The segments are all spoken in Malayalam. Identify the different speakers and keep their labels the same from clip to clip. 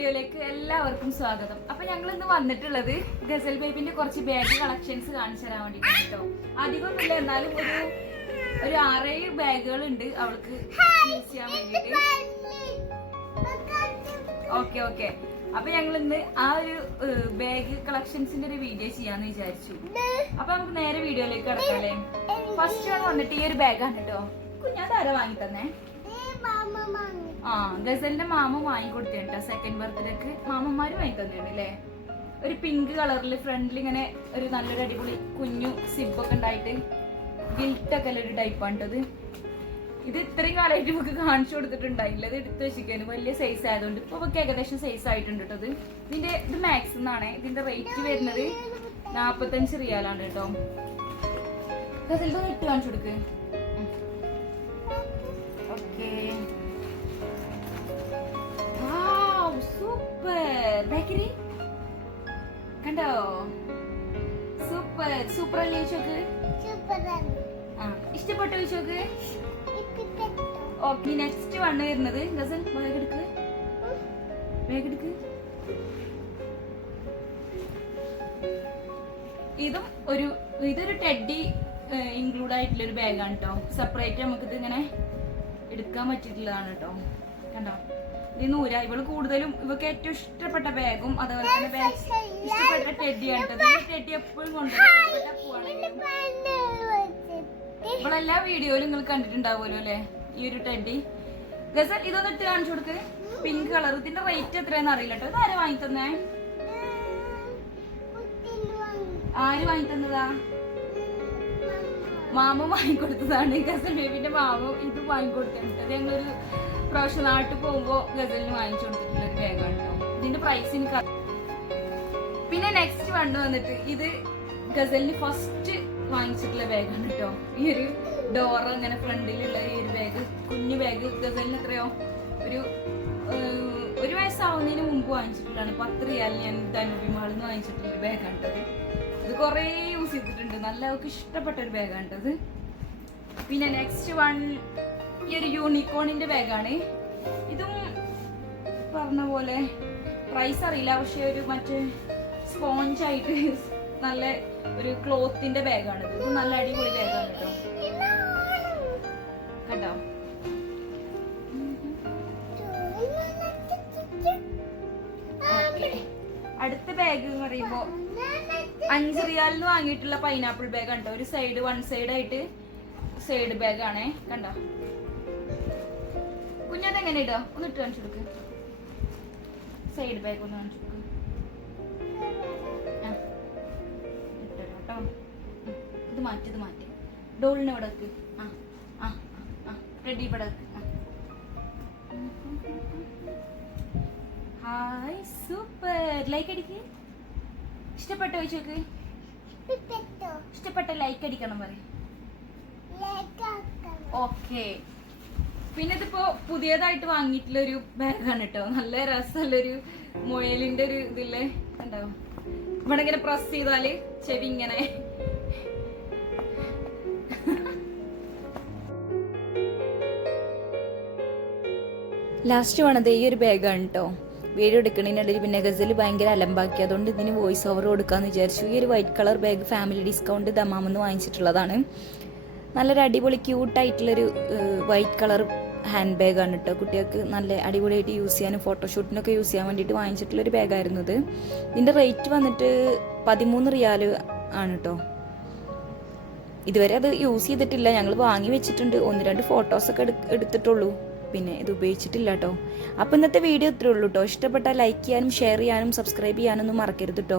Speaker 1: വീഡിയോയിലേക്ക് എല്ലാവർക്കും സ്വാഗതം. അപ്പൊ ഞങ്ങൾ ഇന്ന് വന്നിട്ടുള്ളത് ഗസൽ ബേബിന്റെ കുറച്ച് ബാഗ് കളക്ഷൻസ് കാണിച്ചു തരാൻ വേണ്ടിട്ട് കേട്ടോ അധികമൊന്നുമില്ല എന്നാലും ഒരു ഒരു ആറേഴ് ബാഗുകൾ
Speaker 2: ഉണ്ട് അവൾക്ക് യൂസ് ചെയ്യാൻ വേണ്ടിട്ട്
Speaker 1: ഓക്കെ ഓക്കെ അപ്പൊ ഞങ്ങൾ ഇന്ന് ആ ഒരു ബാഗ് കളക്ഷൻസിന്റെ ഒരു വീഡിയോ ചെയ്യാന്ന് വിചാരിച്ചു. അപ്പൊ നമുക്ക് നേരെ വീഡിയോയിലേക്ക് കിടക്കാല്ലേ? ഫസ്റ്റ് ആണ് വന്നിട്ട് ഈ ഒരു ബാഗാണ് കേട്ടോ ആരാ വാങ്ങി തന്നെ ആ ഗസലിന്റെ മാമ വാങ്ങിക്കൊടുത്തിട്ടോ സെക്കൻഡ് ബർത്ത്ഡേക്ക് മാമന്മാര് വാങ്ങിക്കൊടുത്തേണ് അല്ലേ ഒരു പിങ്ക് കളറിൽ ഫ്രണ്ടിൽ ഇങ്ങനെ ഒരു നല്ലൊരു അടിപൊളി കുഞ്ഞു സിബൊക്കെ ഉണ്ടായിട്ട് ഗിൽട്ടൊക്കെ ഒരു ടൈപ്പാണ് കേട്ടത് ഇത് ഇത്രയും കാലമായിട്ട് നമുക്ക് കാണിച്ചു കൊടുത്തിട്ടുണ്ടായില്ല. ഇത് എടുത്ത് വെച്ചിരിക്കാനും വലിയ സൈസ് ആയതുകൊണ്ട് ഇപ്പൊ നമുക്ക് ഏകദേശം സൈസ് ആയിട്ടുണ്ട് കേട്ടോ ഇത് ഇതിന്റെ ഇത് മാക്സ് എന്നാണ് ഇതിന്റെ റേറ്റ് വരുന്നത് നാപ്പത്തഞ്ച് റിയാലാണ് കേട്ടോ ഇട്ട് കാണിച്ചു കൊടുക്ക്. ഓക്കേ. കണ്ടോ സൂപ്പർ സൂപ്പർ അല്ലേ ചോക്ക് ഇഷ്ടപ്പെട്ടോ ചോക്ക് ഓക്കെ നെക്സ്റ്റ് വണ്ണ് വരുന്നത്. ഗസൽ ബാഗ് എടുക്ക്. ബാഗ് എടുക്ക്. ഇതും ഒരു ഇതൊരു ടെഡി ഇൻക്ലൂഡ് ആയിട്ടുള്ള ഒരു ബാഗാണ് കേട്ടോ സെപ്പറേറ്റ് നമുക്കിത് ഇങ്ങനെ എടുക്കാൻ പറ്റിയിട്ടുള്ളതാണ് കേട്ടോ കണ്ടോ? ഇത് നൂര. ഇവൾ കൂടുതലും ഇവക്ക് ഏറ്റവും ഇഷ്ടപ്പെട്ട ബാഗും അതുപോലെ തന്നെ ബാഗ് ഇഷ്ടപ്പെട്ട ടെഡിയാണ് ഈ ടെഡി എപ്പോഴും കൊണ്ടുപോകും ഇവളെല്ലാ വീഡിയോയിലും നിങ്ങൾ കണ്ടിട്ടുണ്ടാവുമല്ലോ അല്ലേ? ഈ ഒരു ടെഡി ഗസൽ ഇതൊന്ന് ഇട്ട് കാണിച്ചു കൊടുക്ക്. പിങ്ക് കളർ ഇതിന്റെ റേറ്റ് എത്രയാന്ന് അറിയില്ല കേട്ടോ. ആര് വാങ്ങി തന്നേ? ആര് വാങ്ങി തന്നതാ? മാമ വാങ്ങിക്കൊടുത്തതാണ് ഗസൽ ബേബിന്റെ മാമ ഇത് വാങ്ങിക്കൊടുത്തിട്ടുണ്ട് ഞങ്ങളൊരു പ്രൊഫഷണൽ ആയിട്ട് പോകുമ്പോ ഗസലിന് വാങ്ങിച്ചു കൊടുത്തിട്ടുള്ള ഒരു ബാഗാണ് കേട്ടോ ഇതിന്റെ പ്രൈസ് എനിക്ക് പിന്നെ നെക്സ്റ്റ് വണ്ട് വന്നിട്ട് ഇത് ഗസലിന് ഫസ്റ്റ് വാങ്ങിച്ചിട്ടുള്ള ബാഗാണ് കേട്ടോ ഈ ഒരു ഡോർ അങ്ങനെ ഫ്രണ്ടിലുള്ള ഈ ഒരു ബാഗ് കുഞ്ഞു ബാഗ് ഗസലിന് എത്രയോ? ഒരു ഒരു വയസ്സാവുന്നതിന് മുമ്പ് വാങ്ങിച്ചിട്ടുള്ളതാണ്. പത്ത് റിയാലിന് ഞാൻ ധനുബി മാളിൽ നിന്ന് വാങ്ങിച്ചിട്ടുള്ള ഒരു ബാഗാണ് കേട്ടത് ഇത്. കുറേ യൂസ് ചെയ്തിട്ടുണ്ട്. നല്ല അവർക്ക് ഇഷ്ടപ്പെട്ട ഒരു ബാഗാണ് കേട്ടത് പിന്നെ നെക്സ്റ്റ് വൺ ഈ ഒരു യൂണിക്കോണിന്റെ ബാഗാണ് ഇതും പറഞ്ഞ പോലെ പ്രൈസ് അറിയില്ല. പക്ഷെ ഒരു മറ്റേ സ്പോഞ്ച് ആയിട്ട് നല്ല ഒരു ക്ലോത്തിന്റെ ബാഗാണ് ഇത് നല്ല അടിപൊളി ബാഗാണ് കേട്ടോ. കണ്ടോ? അടുത്ത ബാഗ് എന്ന് പറയുമ്പോ അഞ്ച് റിയാലിന് വാങ്ങിയിട്ടുള്ള പൈനാപ്പിൾ ബാഗ് കണ്ടോ ഒരു സൈഡ് വൺ സൈഡ് ആയിട്ട് സൈഡ് ബാഗ് ആണേ കണ്ടോ? കുഞ്ഞത് എങ്ങനെ ഇടാ? ഒന്ന് ഇട്ട് കാണിച്ചു കൊടുക്ക്. സൈഡ് ബാക്ക് ഒന്ന് കാണിച്ചു കൊടുക്ക്. ആ. കേട്ടോ. ഇത് മാറ്റി ഇത് മാറ്റി. ഡോളിനെ ഇവിടെ വെക്ക്. ആ ആ ആ റെഡി ഇവിടെ വെക്ക്. ഹായ് സൂപ്പർ ലൈക്ക് അടിക്ക്. ഇഷ്ടപ്പെട്ടോ ചോക്ക് ഇഷ്ടപ്പെട്ട. ലൈക്ക് അടിക്കണം പറയും. ഓക്കെ പിന്നെ ഇതിപ്പോ പുതിയതായിട്ട് വാങ്ങിയിട്ടുള്ള ഒരു ബാഗാണ് കേട്ടോ നല്ല രസമുള്ളൊരു മൊയലിന്റെ ഒരു ഇതില്ലേ? ഉണ്ടാവും ഇവിടെ ഇങ്ങനെ പ്രസ് ചെയ്താൽ ചെവി ഇങ്ങനെ. ലാസ്റ്റ് വേണത് ഈ ഒരു ബാഗാണ് കേട്ടോ വീഡിയോ എടുക്കണതിനിടയിൽ പിന്നെ ഗസൽ ഭയങ്കര അലമ്പാക്കി. അതുകൊണ്ട് ഇതിന് വോയിസ് ഓവർ കൊടുക്കാന്ന് വിചാരിച്ചു. ഈ ഒരു white colour bag family discount ദമാമെന്ന് വാങ്ങിച്ചിട്ടുള്ളതാണ്. നല്ലൊരു അടിപൊളി ക്യൂട്ടായിട്ടുള്ളൊരു വൈറ്റ് കളർ ഹാൻഡ് ബാഗാണ് കേട്ടോ കുട്ടികൾക്ക് നല്ല അടിപൊളിയായിട്ട് യൂസ് ചെയ്യാനും ഫോട്ടോഷൂട്ടിനൊക്കെ യൂസ് ചെയ്യാൻ വേണ്ടിയിട്ട് വാങ്ങിച്ചിട്ടുള്ളൊരു ബാഗായിരുന്നു ഇത്. ഇതിന്റെ റേറ്റ് വന്നിട്ട് പതിമൂന്ന് റിയാൽ ആണ് കേട്ടോ ഇതുവരെ അത് യൂസ് ചെയ്തിട്ടില്ല. ഞങ്ങൾ വാങ്ങി വെച്ചിട്ടുണ്ട്. ഒന്ന് രണ്ട് ഫോട്ടോസൊക്കെ എടു എടുത്തിട്ടുള്ളൂ. പിന്നെ ഇത് ഉപയോഗിച്ചിട്ടില്ല കേട്ടോ അപ്പോൾ ഇന്നത്തെ വീഡിയോ ഇത്രയേ ഉള്ളൂ കേട്ടോ ഇഷ്ടപ്പെട്ടാൽ ലൈക്ക് ചെയ്യാനും ഷെയർ ചെയ്യാനും സബ്സ്ക്രൈബ് ചെയ്യാനൊന്നും മറക്കരുത് കേട്ടോ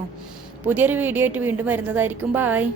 Speaker 1: പുതിയൊരു വീഡിയോ ആയിട്ട് വീണ്ടും വരുന്നതായിരിക്കും. ബായ്